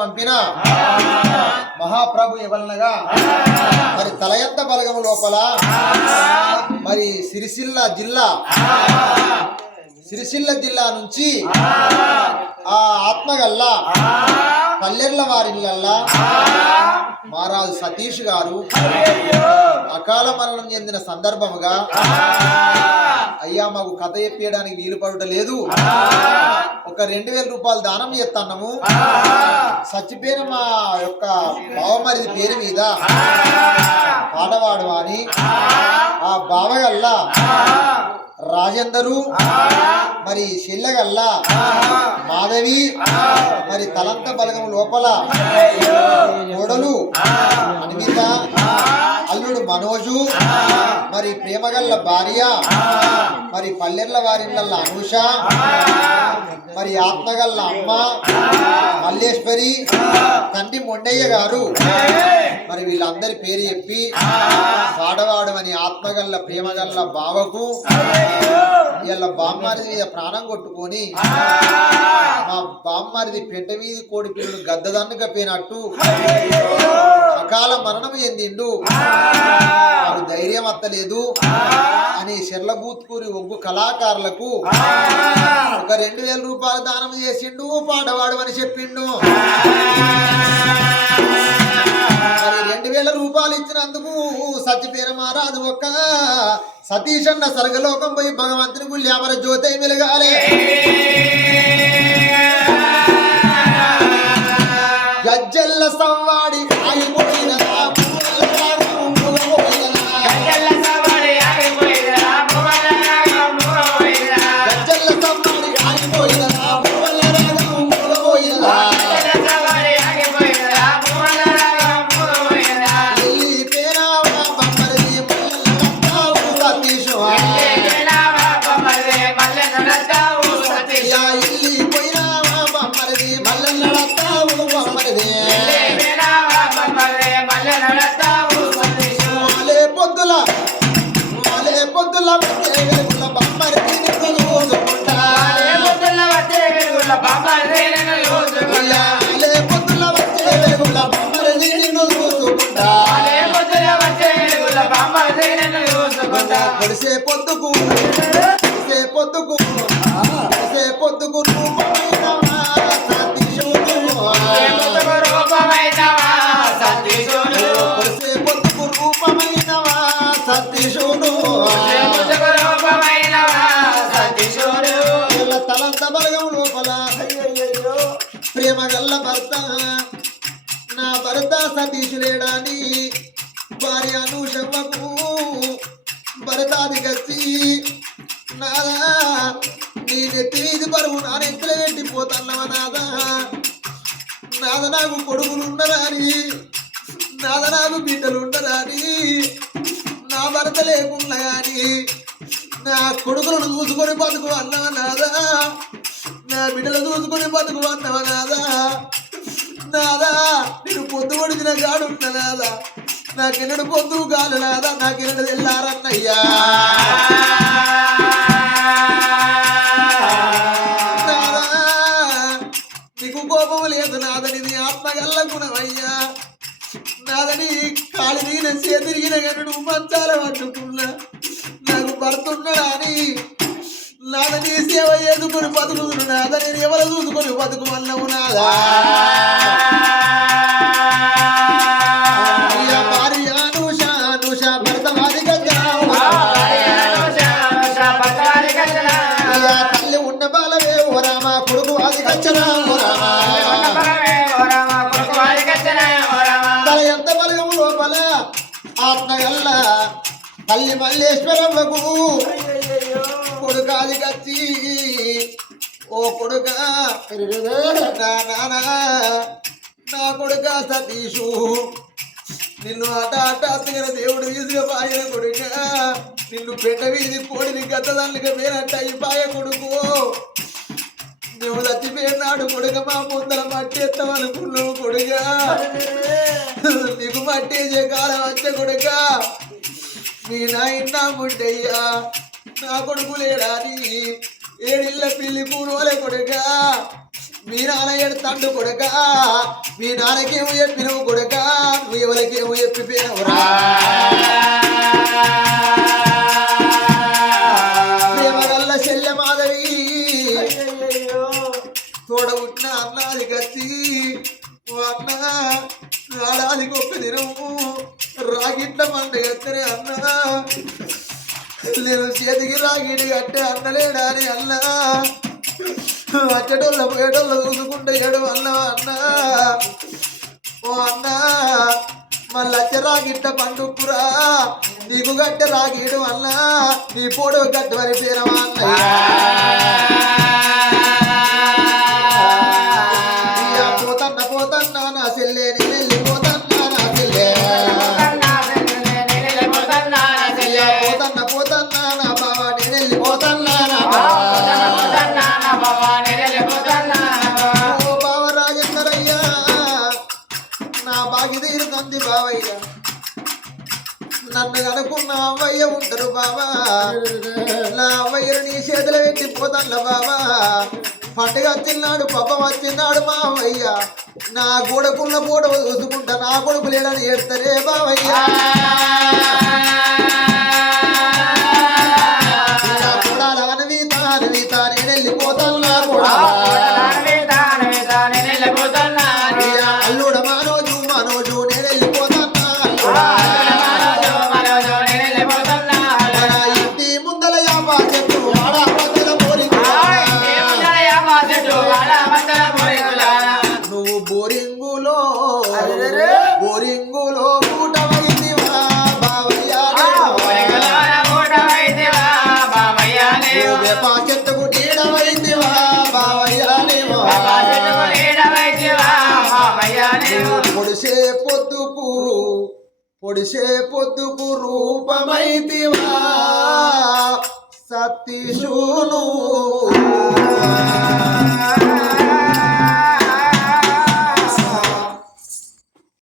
పంపిన? మహాప్రభు ఎవలనగా మరి తలయంత బలగము లోపల మరి సిరిసిల్ల జిల్లా సిరిసిల్ల జిల్లా నుంచి ఆ ఆత్మగల్లా పల్లెర్ల వారిళ్ళల్లా మహారాజు సతీష్ గారు అకాల మరణం చెందిన సందర్భముగా అయ్యా మాకు కథ చెప్పేయడానికి వీలు పడుట లేదు. ఒక రెండు వేల రూపాయలు దానం చేస్తున్నాము చచ్చిపోయిన మా యొక్క బావమరిది పేరు మీద పాడవాడు అని ఆ బావగల్లా రాజేందరు మరి చెల్లెగల్లా దాని మరి తలంత బలగం లోపల కోడలు అన్విత అల్లుడు మనోజు మరి ప్రేమగల్ల భార్య మరి పల్లెర్ల వారిళ్ళ అనుష మరి ఆత్మగల్ల అమ్మ మల్లేశ్వరి తండ్రి మొండయ్య గారు. మరి వీళ్ళందరి పేరు చెప్పి వాడవాడమని ఆత్మగల్ల ప్రేమగల్ల బావకు వీళ్ళ బామ్మారిది మీద ప్రాణం కొట్టుకొని మా బామ్మారిది పెంట వీధి కోడి పిల్లలు గద్దదన్నుగా పోయినట్టు. అకాల మరణం చెందిండు. నాకు ధైర్యం అత్తలేదు. అని శర్లబూత్కూరి ఒగ్గు కళాకారులకు ఒక రెండు వేల రూపాయలు దానం చేసిండు పాడవాడు అని చెప్పిండు. రెండు వేల రూపాయలు ఇచ్చినందుకు సత్యపేర మహారాజు ఒక్క. సతీష్ అన్న సర్గలోకం పోయి భగవంతుని గుళ్ళు అమర జ్యోతి వెలగాలి గజ్జల్ల సవ్వాడి పొడిసే పొద్దుకు పొడిసే పొద్దుకు పొడిసే పొద్దుకు సతీశుడు. తలంత బలగం లోపల ప్రేమ గల్ల భర్త నా భర్త సతీష్ లేడాని భార్య నాదనాలు బిడ్డలుండరాని నా భర్త లేకుండా కానీ నా కొడుకులను చూసుకొని బతుకు అన్నవ నాదా నా బిడ్డలు చూసుకొని బతుకు అన్నవ నాదా నాదా నేను పొద్దు పొడిచిన గాడున్న నాదా నాకెన్నడు పొద్దు గాలు నాదా నాకెన్నడు తెల్లారన్నయ్యా. నాదా నీకు కోపం లేదు నాదని నీ ఆత్మగల్ల గుణమయ్యా నాదని కాలి దిగిన చేతిరిగిన గనుడు మంచాల పట్టుకున్నా నాకు భర్త అని? నాదని సేవ చేసుకొని బతుకుతున్నా నాద నేను ఎవరు చూసుకొని బతుకు అన్నవు నాదా? ఆత్మగల్ల తల్లి మల్లేశ్వరమ్మకు కొడుకాది కచ్చి. ఓ కొడుక నా నానా నా కొడుక సతీషు. నిన్ను ఆట ఆట అత్తగిన దేవుడు వీసుగా పాయన కొడుక. నిన్ను పెట్ట వీధి కోడిని గద్దదానికి పోయినట్ట ఈ పాయ కొడుకు. నువ్వు చచ్చిపోయినాడు కొడుక మా ముందర మట్టి ఎత్తామనుకున్నావు కొడుక. నీకు మట్టేసే కాలం వచ్చే కొడుక. నీ నాయన ముట్టయ్యా నా కొడుకు లేడాని ఏడిళ్ళ పిల్లి పూర్వలే కొడుక. మీ నాన్న తండ్రి కొడుక. మీ నాన్నకేమో చెప్పినవు కొడుక. నువ్వు ఎవరికేమో చెప్పిపోయినవురా. శల్య మాధవి తోడ ఉన్న అన్నాది కత్తి ఓ అన్న నాడాది గొప్ప దినము రాగిట్ల పండుగ ఎత్తనే అన్న. నేను చేతికి రాగిడి కట్టే అన్నలేడా అని అన్న. వచ్చేటోళ్ళ పోయేటోళ్ళ చూసుకుంటే ఏడు అన్న అన్న. ఓ అన్న మళ్ళీ రాగిట్ట పండుకురా. నీకు గట్టె రాగిడు అన్న నీ పోడు గట్టు వరి పేరమా అవయ్య ఉంటారు బాబా నా అవ్వయ్యను నీ చేతులు పెట్టి పోతల్ల బాబా పండుగ వచ్చినాడు పప్ప వచ్చినాడు మా అవయ్య నా కొడుకున్న పూట చూసుకుంటా నా కొడుకు లేడని ఏడతారే బావయ్య. పొడిసే పొద్దుకు రూపమైతివా? సతీశూను